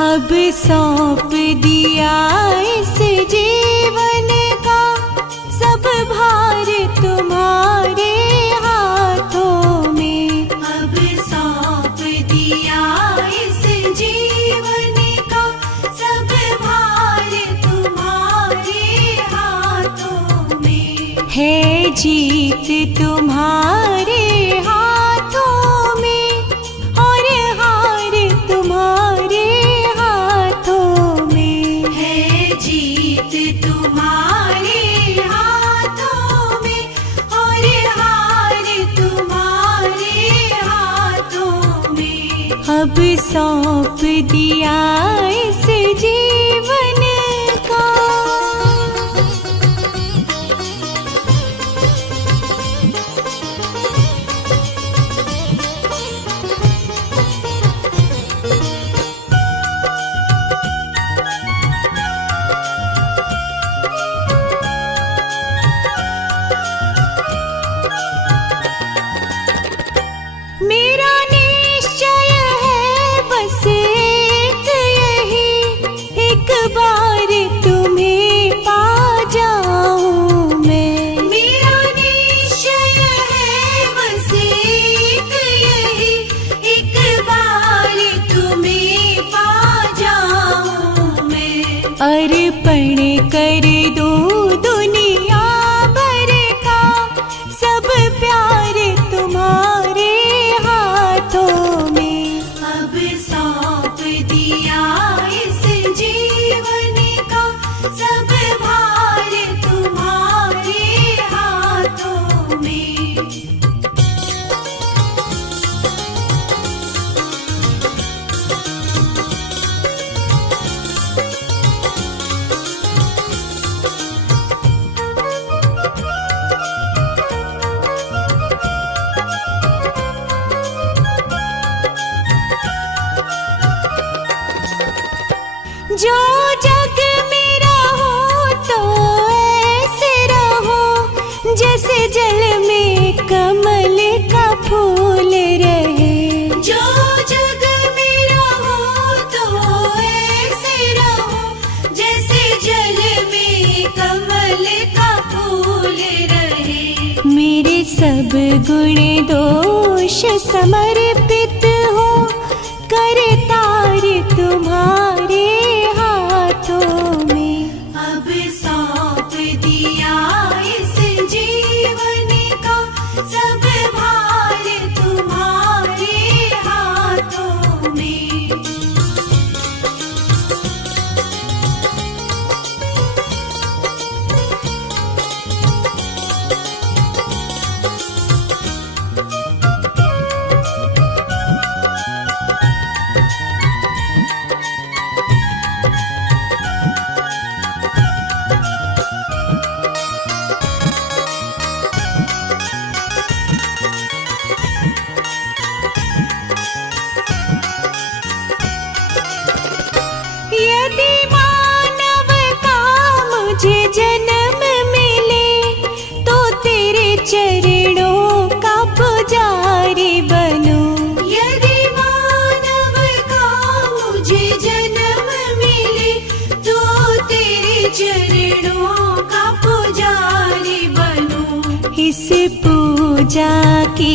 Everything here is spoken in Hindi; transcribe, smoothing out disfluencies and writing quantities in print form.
अब सौंप दिया इस जीवन का सब भार तुम्हारे हाथों में। अब सौंप दिया इस जीवन का सब भार तुम्हारे हाथों में। है जीत तुम्हारे हाथों में और हार तुम्हारे तुम्हारे हाथों में और हार तुम्हारे हाथों में। अब सौंप दिया इस जीवन का। मेरा निश्चय है बस एक यही, एक बार तुम्हें पा जाऊं मैं। मेरा निश्चय है बस एक यही, एक बार तुम्हें पा जाऊं मैं। अर्पण कर दो दुनिया भर का सब प्यार तुम्हारे हाथों में। अब सौंप दिया इस जीवन का सब भार तुम्हारे हाथों में। जो जग मेरा हो तो ऐसे रहो जैसे जल में कमल का फूल रहे। जो जग मेरा हो तो ऐसे रहो जैसे जल में कमल का फूल रहे। मेरे सब गुण दोष समर्पित हो करतार तुम्हारे हाथों में। अब सौंप दिया इस जीवन का सब भार तुम्हारे हाथों में। यदि मानव का मुझे जन्म मिले तो तेरे चरणों का पुजारी बनूं। यदि मानव का मुझे जन्म मिले तो तेरे चरणों का पुजारी बनूं। इस पूजा की